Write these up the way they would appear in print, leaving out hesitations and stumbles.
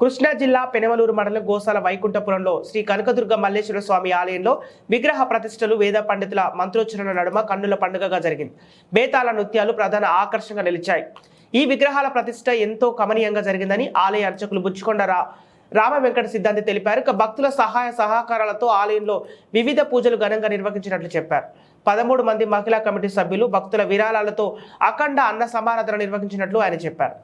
కృష్ణా జిల్లా పెనమలూరు మండలం గోసాల వైకుంఠపురంలో శ్రీ కనకదుర్గ మల్లేశ్వర స్వామి ఆలయంలో విగ్రహ ప్రతిష్టలు వేద పండితుల మంత్రోచ్చరణ నడుమ కన్నుల పండుగగా జరిగింది. బేతాళ నృత్యాలు ప్రధాన ఆకర్షణగా నిలిచాయి. ఈ విగ్రహాల ప్రతిష్ట ఎంతో కమనీయంగా జరిగిందని ఆలయ అర్చకులు బుచ్చికొండ రామ వెంకట సిద్ధాంతి తెలిపారు. భక్తుల సహాయ సహకారాలతో ఆలయంలో వివిధ పూజలు ఘనంగా నిర్వహించినట్లు చెప్పారు. 13 మంది మహిళా కమిటీ సభ్యులు భక్తుల విరాళాలతో అఖండ అన్న సమారాధన నిర్వహించినట్లు ఆయన చెప్పారు.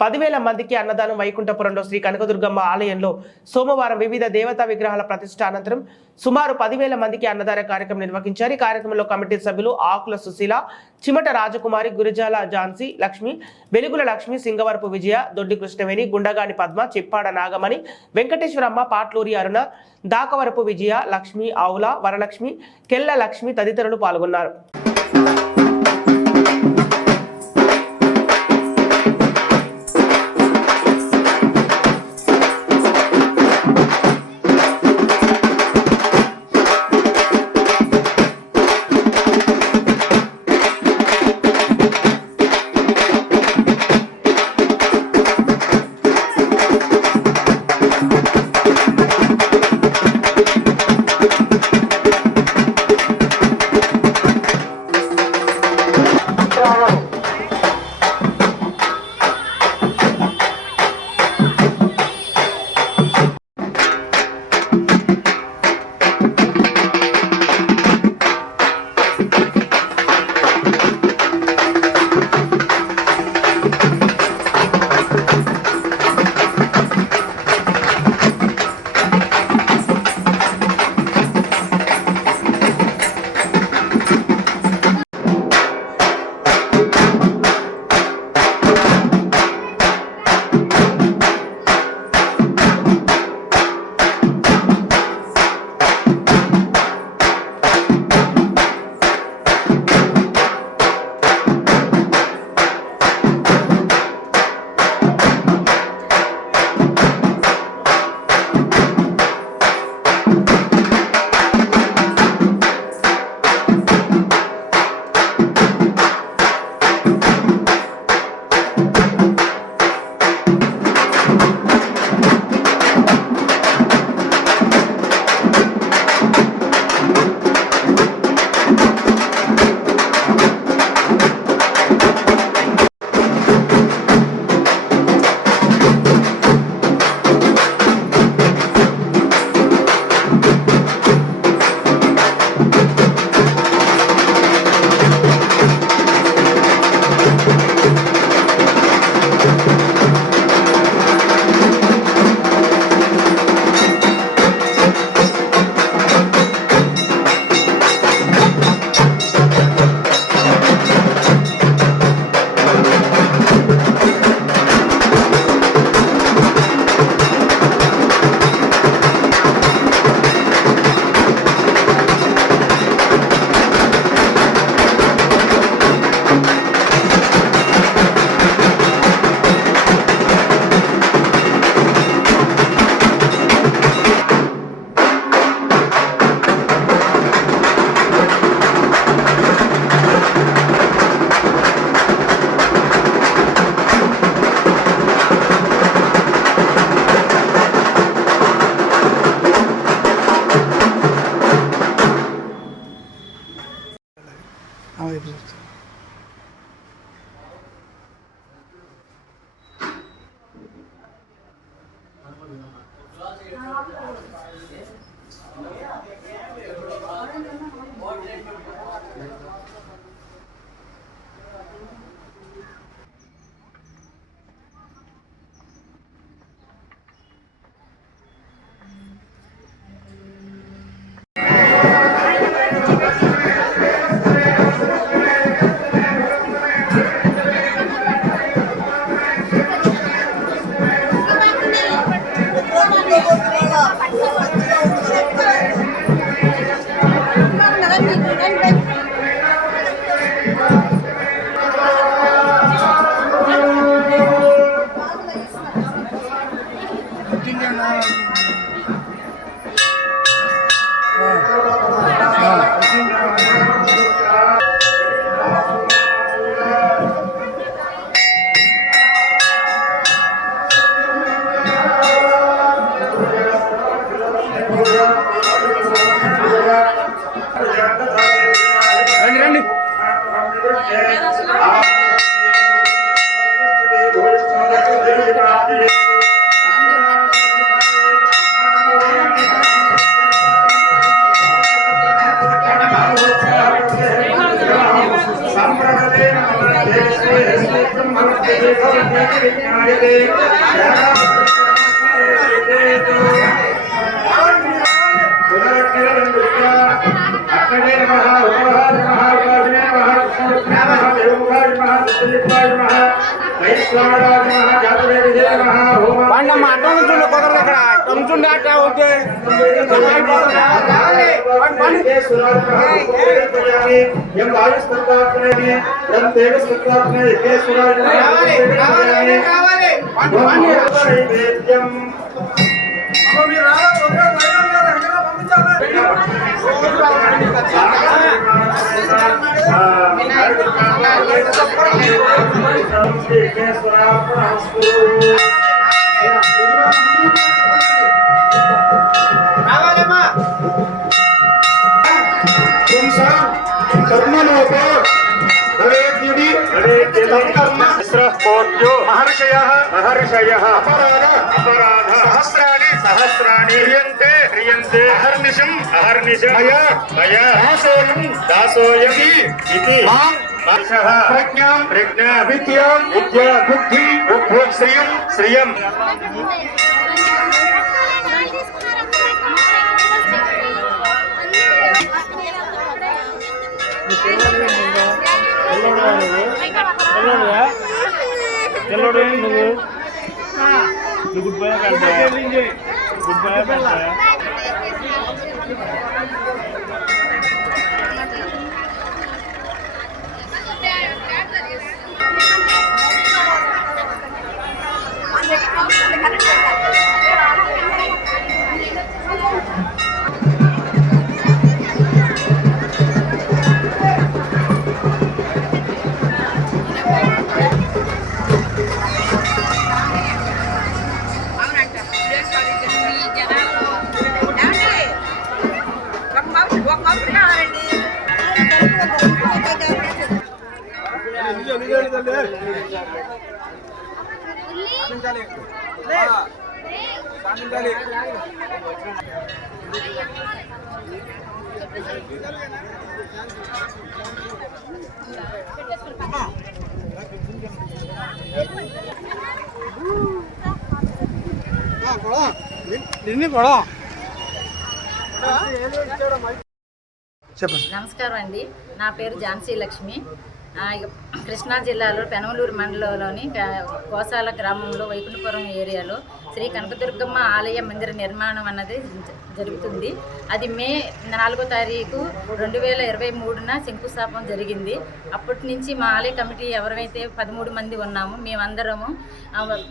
10,000 మందికి అన్నదానం వైకుంఠపురంలో శ్రీ కనకదుర్గమ్మ ఆలయంలో సోమవారం వివిధ దేవతా విగ్రహాల ప్రతిష్ట అనంతరం సుమారు 10,000 మందికి అన్నదాన కార్యక్రమం నిర్వహించారు. ఈ కార్యక్రమంలో కమిటీ సభ్యులు ఆకుల సుశీల, చిమట రాజకుమారి, గురిజాల ఝాన్సీ లక్ష్మి, వెలుగుల లక్ష్మి, సింగవరపు విజయ, దొడ్డి కృష్ణవేణి, గుండగాని పద్మ, చిప్పాడ నాగమణి, వెంకటేశ్వరమ్మ, పాట్లూరి అరుణ, దాకవరపు విజయ, లక్ష్మి, ఆవుల, వరలక్ష్మి, కెల్ల లక్ష్మి తదితరులు పాల్గొన్నారు. महर्षयः अपराध सहस्राणि ह्रियन्ते अहर्निशम् मया दासोऽयम् इति प्रज्ञा विद्या बुद्धि श्रियम् गुड बाय गुड बाय నమస్కారం అండి. నా పేరు ఝాన్సీ లక్ష్మి. కృష్ణా జిల్లాలో పెనమలూరు మండలంలోని కోసాల గ్రామంలో వైకుంఠపురం ఏరియాలో శ్రీ కనకదుర్గమ్మ ఆలయ మందిర నిర్మాణం అన్నది జరుగుతుంది. అది మే 4వ తారీఖు 2023న శంకుస్థాపన జరిగింది. అప్పటి నుంచి మా ఆలయ కమిటీ ఎవరైతే 13 మంది ఉన్నామో మేమందరము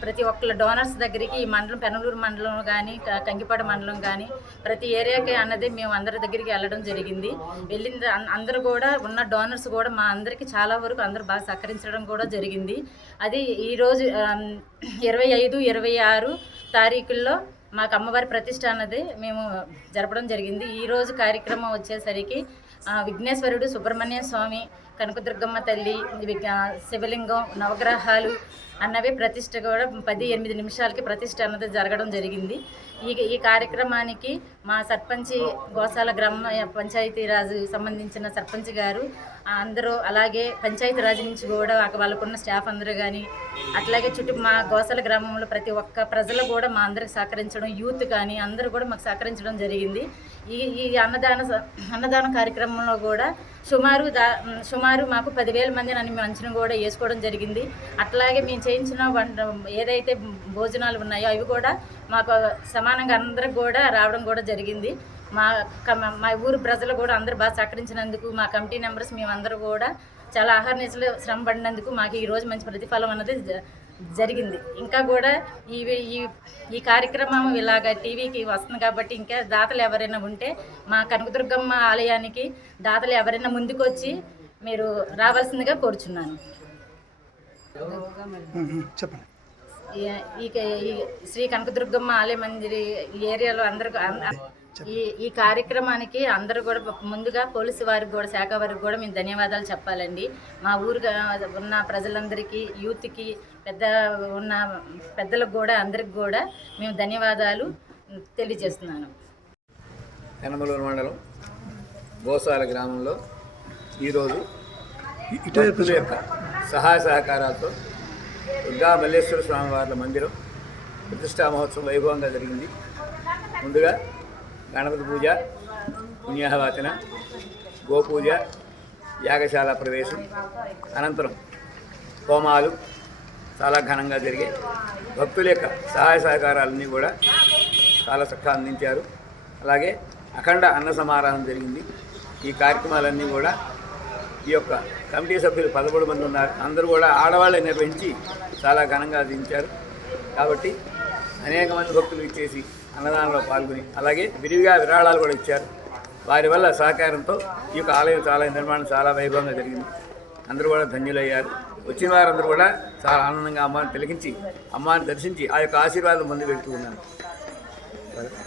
ప్రతి ఒక్కళ్ళ డోనర్స్ దగ్గరికి ఈ మండలం పెనమలూరు మండలం కానీ కంకిపాడు మండలం కానీ ప్రతి ఏరియాకి అన్నది మేము అందరి దగ్గరికి వెళ్ళడం జరిగింది. వెళ్ళిన అందరూ కూడా ఉన్న డోనర్స్ కూడా మా అందరికీ చాలా వరకు అందరూ బాగా సహకరించడం కూడా జరిగింది. అది ఈరోజు 25, 26 తారీఖుల్లో మాకు అమ్మవారి ప్రతిష్ట అన్నది మేము జరపడం జరిగింది. ఈరోజు కార్యక్రమం వచ్చేసరికి విఘ్నేశ్వరుడు, సుబ్రహ్మణ్య స్వామి, కనకదుర్గమ్మ తల్లి, శివలింగం, నవగ్రహాలు అన్నవి ప్రతిష్ట కూడా 10-8 నిమిషాలకి ప్రతిష్ట అన్నది జరగడం జరిగింది. ఈ కార్యక్రమానికి మా సర్పంచి గోసాల గ్రామ పంచాయతీరాజు సంబంధించిన సర్పంచ్ గారు అందరూ, అలాగే పంచాయతీరాజ్ నుంచి కూడా వాళ్ళకున్న స్టాఫ్ అందరూ కానీ, అట్లాగే చుట్టూ మా గోసాల గ్రామంలో ప్రతి ఒక్క ప్రజలు కూడా మా అందరికి సహకరించడం, యూత్ కానీ అందరూ కూడా మాకు సహకరించడం జరిగింది. ఈ అన్నదాన కార్యక్రమంలో కూడా సుమారు మాకు 10,000 మంది మేము అంచనా కూడా వేసుకోవడం జరిగింది. అట్లాగే మేము చేయించిన ఏదైతే భోజనాలు ఉన్నాయో అవి కూడా మాకు సమానంగా అందరికి కూడా రావడం కూడా జరిగింది. మా ఊరు ప్రజలు కూడా అందరూ బాగా సహకరించినందుకు, మా కమిటీ మెంబర్స్ మేమందరూ కూడా చాలా ఆహర్నిశలు శ్రమ పడినందుకు మాకు ఈరోజు మంచి ప్రతిఫలం అన్నది జరిగింది. ఇంకా కూడా ఈ కార్యక్రమం ఇలాగ టీవీకి వస్తుంది కాబట్టి ఇంకా దాతలు ఎవరైనా ఉంటే మా కనకదుర్గమ్మ ఆలయానికి దాతలు ఎవరైనా ముందుకు వచ్చి మీరు రావాల్సిందిగా కోరుచున్నాను. చెప్పండి. ఈ శ్రీ కనకదుర్గమ్మ ఆలయ మందిరి ఏరియాలో అందరూ ఈ కార్యక్రమానికి అందరూ కూడా ముందుగా పోలీసు వారికి కూడా, శాఖ వారికి కూడా మేము ధన్యవాదాలు చెప్పాలండి. మా ఊరు ఉన్న ప్రజలందరికీ, యూత్కి, ఉన్న పెద్దలకు కూడా అందరికి కూడా మేము ధన్యవాదాలు తెలియజేస్తున్నాను. పెనమలూరు మండలం గోసాల గ్రామంలో ఈరోజు యొక్క సహాయ సహకారాలతో దుర్గా మల్లేశ్వర స్వామివార్ల మందిరం ప్రతిష్టా మహోత్సవం వైభవంగా జరిగింది. ముందుగా గణపతి పూజ, పుణ్యాహవాచన, గోపూజ, యాగశాల ప్రవేశం, అనంతరం హోమాలు చాలా ఘనంగా జరిగాయి. భక్తుల యొక్క సహాయ సహకారాలన్నీ కూడా చాలా చక్కగా అందించారు. అలాగే అఖండ అన్న సమారాధన జరిగింది. ఈ కార్యక్రమాలన్నీ కూడా ఈ యొక్క కమిటీ సభ్యులు 13 మంది ఉన్నారు. అందరూ కూడా ఆడవాళ్ళే నిర్వహించి చాలా ఘనంగా అందించారు. కాబట్టి అనేక మంది భక్తులు ఇచ్చేసి అన్నదానంలో పాల్గొని అలాగే విరివిగా విరాళాలు కూడా ఇచ్చారు. వారి వల్ల సహకారంతో ఈ యొక్క ఆలయం నిర్మాణం చాలా వైభవంగా జరిగింది. అందరూ కూడా ధన్యులయ్యారు. వచ్చిన వారందరూ కూడా చాలా ఆనందంగా అమ్మని తిలకించి అమ్మని దర్శించి ఆ యొక్క ఆశీర్వాదం పొంది వెళ్తూ ఉన్నారు.